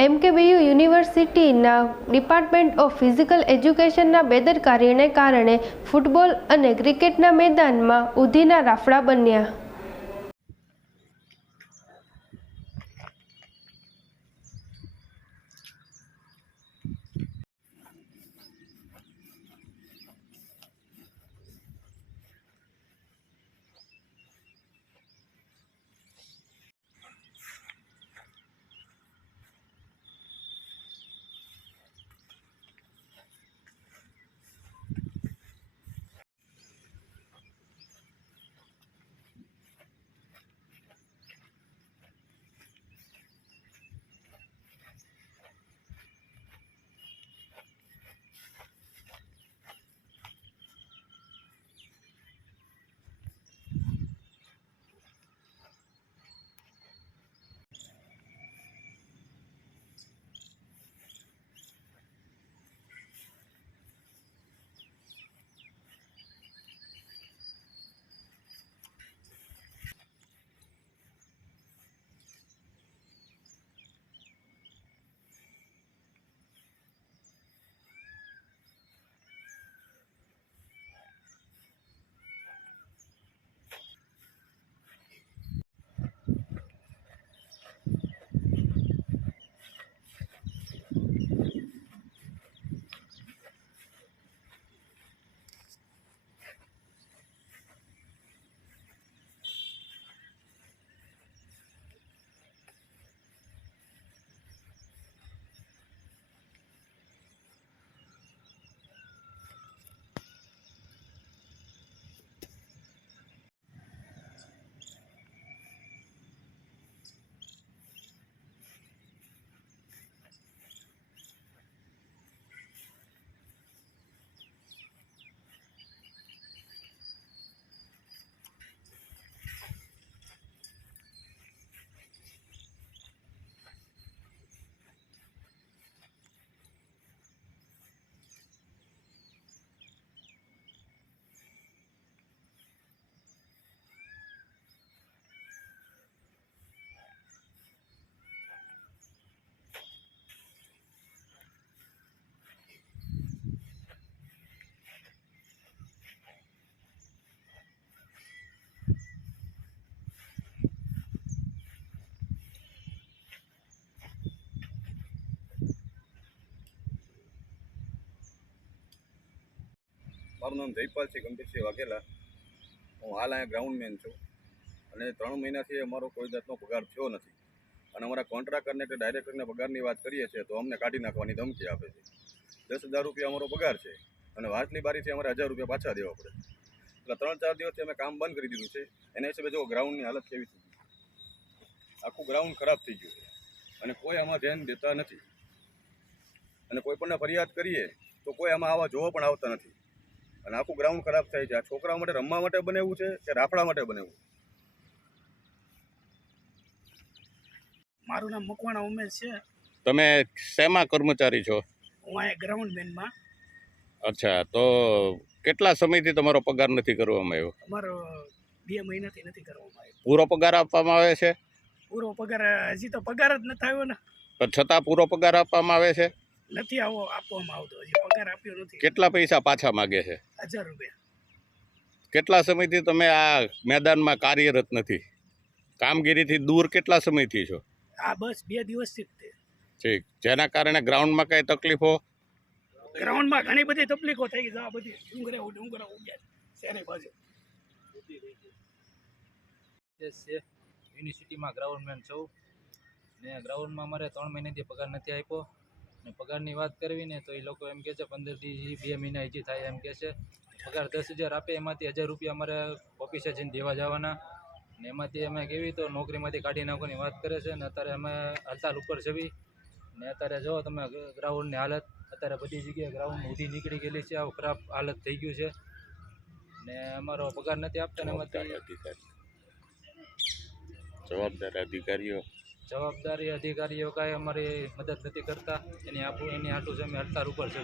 એમકેબીયુ યુનિવર્સિટીના department of physical એજ્યુકેશનના બેદરકારીને કારણે ફૂટબોલ અને ક્રિકેટના મેદાનમાં ઉધીના રાફડા બન્યા. મારું નામ જયપાલસિંહ ગંભીરસિંહ વાઘેલા. હું હાલ અહીંયા ગ્રાઉન્ડમેન છું. અને ત્રણ મહિનાથી અમારો કોઈ જાતનો પગાર થયો નથી. અને અમારા કોન્ટ્રાક્ટરને કે ડાયરેક્ટરને પગારની વાત કરીએ છીએ, તો અમને કાઢી નાખવાની ધમકી આપે છે. દસ હજાર રૂપિયા અમારો પગાર છે. અને વાંચલી બારીથી અમારે હજાર રૂપિયા પાછા દેવા પડે એટલે ત્રણ ચાર દિવસથી અમે કામ બંધ કરી દીધું છે. એના હિસાબે જો ગ્રાઉન્ડની હાલત કેવી થઈ આખું ગ્રાઉન્ડ ખરાબ થઈ ગયું છે. અને કોઈ આમાં ધ્યાન દેતા નથી. અને કોઈ પણને ફરિયાદ કરીએ, તો કોઈ આમાં આવા જોવા પણ આવતા નથી. અને આખું ગ્રાઉન્ડ ખરાબ થાય છે. આ છોકરાઓ માટે રમવા માટે બનેવું છે કે રાફડા માટે બનેવું મારું નામ મકવાણા ઉમેશ છે. તમે શેમાં કર્મચારી છો? હું અહીંયા ગ્રાઉન્ડ મેનમાં અચ્છા તો કેટલા સમયથી તમારો પગાર નથી કરવામાં આવ્યો? અમારો બે મહિનાથી નથી કરવામાં આવ્યો. પૂરો પગાર આપવામાં આવે છે? પૂરો પગાર હજી તો પગાર જ નથી આવ્યો ને. પણ છતાં પૂરો પગાર આપવામાં આવે છે? નથી આવો આપવામાં આવતો. હજી પગાર આપ્યો નથી. કેટલા પૈસા પાછા માગે છે? હજાર રૂપિયા. કેટલા સમયથી તમે આ મેદાનમાં કાર્યરત નથી? કામગીરીથી દૂર કેટલા સમયથી છો? આ બસ બે દિવસથી જ તે. ઠીક. જેના કારણે ગ્રાઉન્ડમાં કઈ તકલીફો? ગ્રાઉન્ડમાં ઘણી બધી તકલીફો થઈ ગઈ આ બધી ડુંગરે ડુંગરા ઉગ્યા શહેરે બાજુ છે યુનિવર્સિટીમાં ગ્રાઉન્ડમેન છું. ને ગ્રાઉન્ડમાં અમારે ત્રણ મહિનાથી પગાર નથી આપ્યો. ને પગારની વાત કરવી ને તો એ લોકો એમ કહે છે પંદરથી બે મહિના હજી થાય એમ કહે છે. પગાર દસ હજાર આપે એમાંથી હજાર રૂપિયા અમારે ઓફિસે જઈને દેવા જવાના. ને એમાંથી અમે કેવી તો નોકરીમાંથી કાઢી નાખવાની વાત કરે છે ને અત્યારે અમે હડતાલ ઉપર જવી ને અત્યારે જો તમે ગ્રાઉન્ડની હાલત અત્યારે બધી જગ્યાએ ગ્રાઉન્ડ ઊંધી નીકળી ગયેલી છે આવું ખરાબ હાલત થઈ ગયું છે. ને અમારો પગાર નથી આપતા ને એમાંથી જવાબદાર અધિકારીઓ. જવાબદારી અધિકારીઓ કાંઈ અમારી મદદ નથી કરતા. એની આપણું એની આટલું જ અમે હડતાળ ઉપર છે